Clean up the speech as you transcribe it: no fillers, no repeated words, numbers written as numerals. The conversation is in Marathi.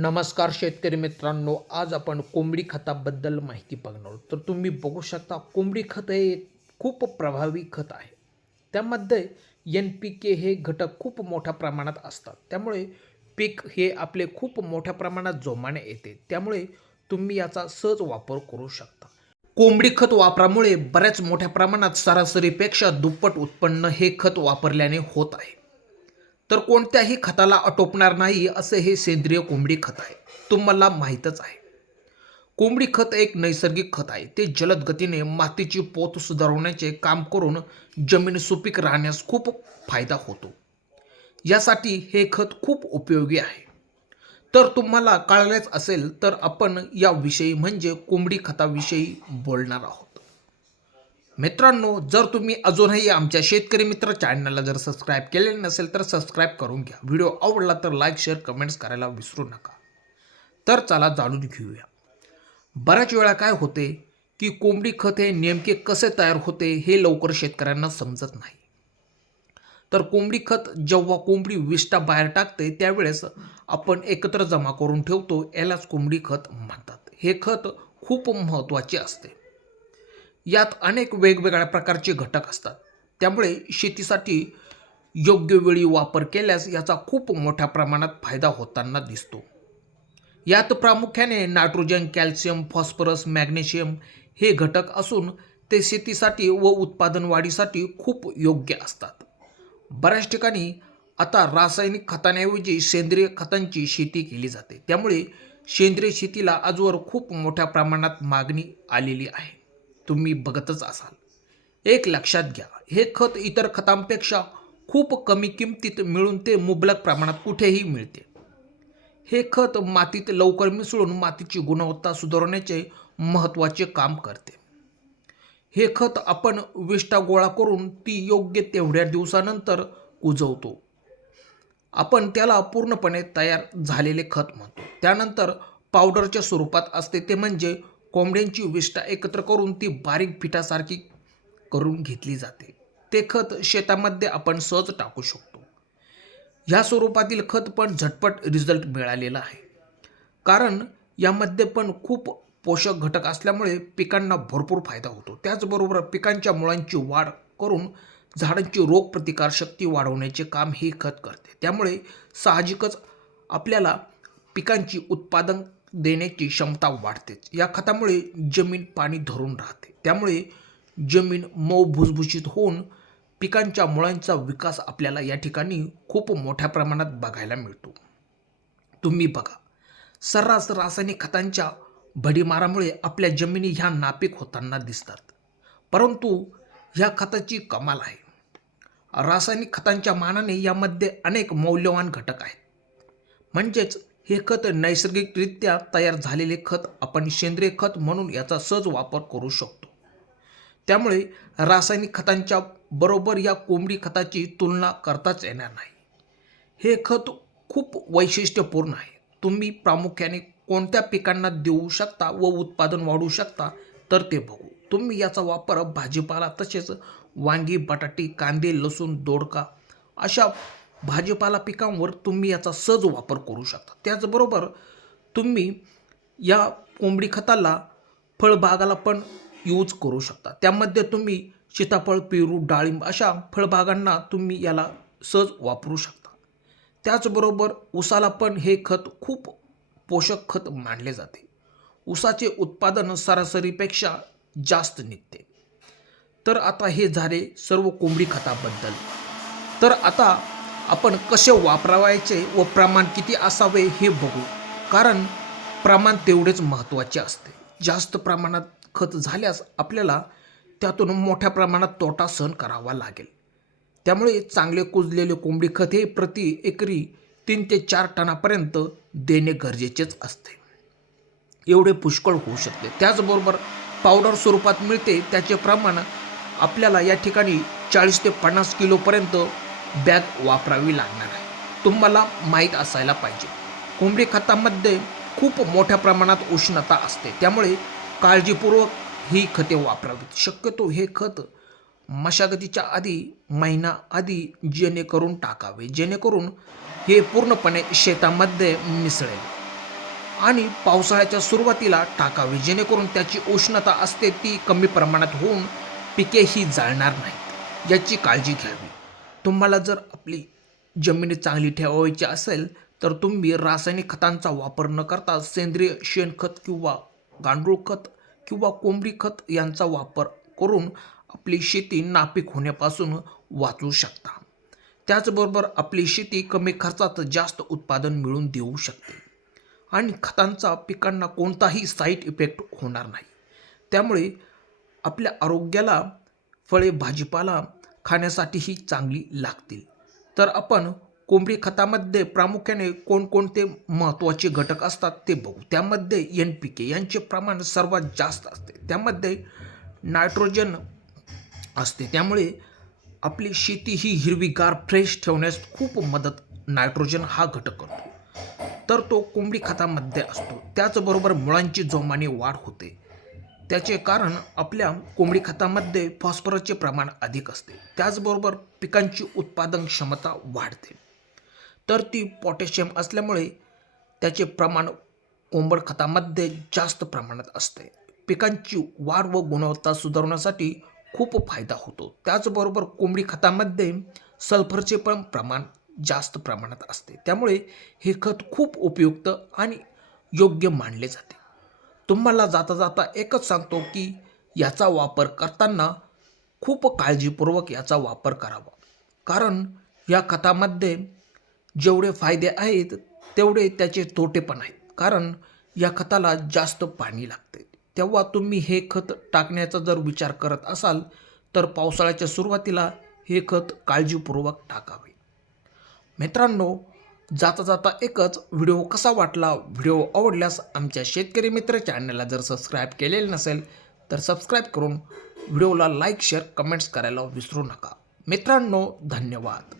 नमस्कार शेतकरी मित्रांनो, आज आपण कोंबडी खताबद्दल माहिती बघणार आहोत. तर तुम्ही बघू शकता कोंबडी खत हे एक खूप प्रभावी खत आहे. त्यामध्ये NPK हे घटक खूप मोठ्या प्रमाणात असतात. त्यामुळे पीक हे आपले खूप मोठ्या प्रमाणात जोमाने येते. त्यामुळे तुम्ही याचा सहज वापर करू शकता. कोंबडी खत वापरामुळे बऱ्याच मोठ्या प्रमाणात सरासरीपेक्षा दुप्पट उत्पन्न हे खत वापरल्याने होत आहे. तर कोणत्याही खताला आटोपणार नाही असे हे सेंद्रिय कोंबडी खत आहे. तुम्हाला माहीतच आहे. कोंबडी खत एक नैसर्गिक खत आहे. ते जलद गतीने मातीची पोत सुधारवण्याचे काम करून जमीन सुपीक राहण्यास खूप फायदा होतो. यासाठी हे खत खूप उपयोगी आहे. तर तुम्हाला कळलेच असेल तर आपण याविषयी म्हणजे कोंबडी खताविषयी बोलणार आहोत. मित्रांनो, जर तुम्ही अजूनही आमच्या शेतकरी मित्र चॅनलला जर सबस्क्राईब केलेले नसेल तर सबस्क्राईब करून घ्या. व्हिडिओ आवडला तर लाईक, शेअर, कमेंट्स करायला विसरू नका. तर चला जाणून घेऊया. बऱ्याच वेळा काय होते की कोंबडी खत हे नेमके कसे तयार होते हे लवकर शेतकऱ्यांना समजत नाही. तर कोंबडी खत जेव्हा कोंबडी विष्ठा बाहेर टाकते त्यावेळेस आपण एकत्र जमा करून ठेवतो, यालाच कोंबडी खत म्हणतात. हे खत खूप महत्त्वाचे असते. यात अनेक वेगवेगळ्या प्रकारचे घटक असतात. त्यामुळे शेतीसाठी योग्य वेळी वापर केल्यास याचा खूप मोठ्या प्रमाणात फायदा होताना दिसतो. यात प्रामुख्याने नायट्रोजन, कॅल्शियम, फॉस्फरस, मॅग्नेशियम हे घटक असून ते शेतीसाठी व उत्पादन वाढीसाठी खूप योग्य असतात. बऱ्याच ठिकाणी आता रासायनिक खतांऐवजी सेंद्रिय खतांची शेती केली जाते. त्यामुळे सेंद्रिय शेतीला आजवर खूप मोठ्या प्रमाणात मागणी आलेली आहे. तुम्ही बघतच असाल. एक लक्षात घ्या, हे खत इतर खतांपेक्षा खूप कमी किमतीत मिळून ते मुबलक प्रमाणात कुठेही मिळते. हे खत मातीत लवकर मिसळून मातीची गुणवत्ता सुधारण्याचे महत्त्वाचे काम करते. हे खत आपण विष्ठा गोळा करून ती योग्य तेवढ्या दिवसानंतर कुजवतो. आपण त्याला पूर्णपणे तयार झालेले खत म्हणतो. त्यानंतर पावडरच्या स्वरूपात असते, ते म्हणजे कोंबड्यांची विष्ठा एकत्र करून ती बारीक पिठासारखी करून घेतली जाते. ते खत शेतामध्ये आपण सहज टाकू शकतो. ह्या स्वरूपातील खत पण झटपट रिझल्ट मिळालेला आहे. कारण यामध्ये पण खूप पोषक घटक असल्यामुळे पिकांना भरपूर फायदा होतो. त्याचबरोबर पिकांच्या मुळांची वाढ करून झाडांची रोगप्रतिकारशक्ती वाढवण्याचे काम हे खत करते. त्यामुळे साहजिकच आपल्याला पिकांची उत्पादन देण्याची क्षमता वाढतेच. या खतामुळे जमीन पाणी धरून राहते. त्यामुळे जमीन मऊ भुसभुशीत होऊन पिकांच्या मुळांचा विकास आपल्याला या ठिकाणी खूप मोठ्या प्रमाणात बघायला मिळतो. तुम्ही बघा, सर्रास रासायनिक खतांच्या भडीमारामुळे आपल्या जमिनी ह्या नापीक होताना दिसतात. परंतु ह्या खताची कमाल आहे. रासायनिक खतांच्या मानाने यामध्ये अनेक मौल्यवान घटक आहेत. म्हणजेच हे खत नैसर्गिकरित्या तयार झालेले खत आपण सेंद्रिय खत म्हणून याचा सहज वापर करू शकतो. त्यामुळे रासायनिक खतांच्या बरोबर या कोंबडी खताची तुलना करताच येणार नाही. हे खत खूप वैशिष्ट्यपूर्ण आहे. तुम्ही प्रामुख्याने कोणत्या पिकांना देऊ शकता व उत्पादन वाढवू शकता तर ते बघू. तुम्ही याचा वापर भाजीपाला तसेच वांगी, बटाटे, कांदे, लसूण, दोडका अशा भाजीपाला पिकांवर तुम्ही याचा सहज वापर करू शकता. त्याचबरोबर तुम्ही या कोंबडी खताला फळबागाला पण यूज करू शकता. त्यामध्ये तुम्ही सीताफळ, पेरू, डाळिंब अशा फळबागांना तुम्ही याला सहज वापरू शकता. त्याचबरोबर ऊसाला पण हे खत खूप पोषक खत मानले जाते. ऊसाचे उत्पादन सरासरीपेक्षा जास्त निघते. तर आता हे झाले सर्व कोंबडी खताबद्दल. तर आता आपण कसे वापरायचे व प्रमाण किती असावे हे बघू. कारण प्रमाण तेवढेच महत्त्वाचे असते. जास्त प्रमाणात खत झाल्यास आपल्याला त्यातून मोठ्या प्रमाणात तोटा सहन करावा लागेल. त्यामुळे चांगले कुजलेले कोंबडी खत हे प्रति एकरी 3 ते 4 टनापर्यंत देणे गरजेचेच असते. एवढे पुष्कळ होऊ शकते. त्याचबरोबर पावडर स्वरूपात मिळते, त्याचे प्रमाण आपल्याला या ठिकाणी 40 ते 50 किलोपर्यंत बॅग वापरावी लागणार आहे. तुम्हाला माहीत असायला पाहिजे, कोंबडी खतामध्ये खूप मोठ्या प्रमाणात उष्णता असते. त्यामुळे काळजीपूर्वक ही खते वापरावीत. शक्यतो हे खत मशागतीच्या आधी महिना आधी जेणेकरून टाकावे, जेणेकरून हे पूर्णपणे शेतामध्ये मिसळेल. आणि पावसाळ्याच्या सुरुवातीला टाकावे, जेणेकरून त्याची उष्णता असते ती कमी प्रमाणात होऊन पिकेही जाळणार नाहीत, याची काळजी घ्यावी. तुम्हाला जर आपली जमीन चांगली ठेवायची असेल तर तुम्ही रासायनिक खतांचा वापर न करता सेंद्रिय शेणखत किंवा गांडूळ खत किंवा कोंबडी खत यांचा वापर करून आपली शेती नापीक होण्यापासून वाचवू शकता. त्याचबरोबर आपली शेती कमी खर्चात जास्त उत्पादन मिळवून देऊ शकते आणि खतांचा पिकांना कोणताही साईड इफेक्ट होणार नाही. त्यामुळे आपल्या आरोग्याला फळे भाजीपाला खाण्यासाठीही चांगली लागतील. तर आपण कोंबडी खतामध्ये प्रामुख्याने कोणकोणते महत्त्वाचे घटक असतात ते बघू. त्यामध्ये NPK यांचे प्रमाण सर्वात जास्त असते. त्यामध्ये नायट्रोजन असते, त्यामुळे आपली शेती ही हिरवीगार फ्रेश ठेवण्यास खूप मदत नायट्रोजन हा घटक करतो, तर तो कोंबडी खतामध्ये असतो. त्याचबरोबर मुळांची जोमाने वाढ होते, त्याचे कारण आपल्या कोंबडी खतामध्ये फॉस्फरसचे प्रमाण अधिक असते. त्याचबरोबर पिकांची उत्पादन क्षमता वाढते, तर ती पोटॅशियम असल्यामुळे त्याचे प्रमाण कोंबड खतामध्ये जास्त प्रमाणात असते. पिकांची वाढ व गुणवत्ता सुधारण्यासाठी खूप फायदा होतो. त्याचबरोबर कोंबडी खतामध्ये सल्फरचे पण प्रमाण जास्त प्रमाणात असते, त्यामुळे हे खत खूप उपयुक्त आणि योग्य मानले जाते. तुम्हाला जाता जाता एकच सांगतो की याचा वापर करताना खूप काळजीपूर्वक याचा वापर करावा, कारण या खतामध्ये जेवढे फायदे आहेत तेवढे त्याचे तोटे पण आहेत. कारण या खताला जास्त पाणी लागते, तेव्हा तुम्ही हे खत टाकण्याचा जर विचार करत असाल तर पावसाळ्याच्या सुरुवातीला हे खत काळजीपूर्वक टाकावे. मित्रांनो, जाता जाता एकच, व्हिडिओ कसा वाटला? व्हिडिओ आवडल्यास आमच्या शेतकरी मित्र चॅनलला जर सबस्क्राईब केलेलं नसेल तर सबस्क्राईब करून व्हिडिओला लाईक शेअर कमेंट्स करायला विसरू नका. मित्रांनो, धन्यवाद.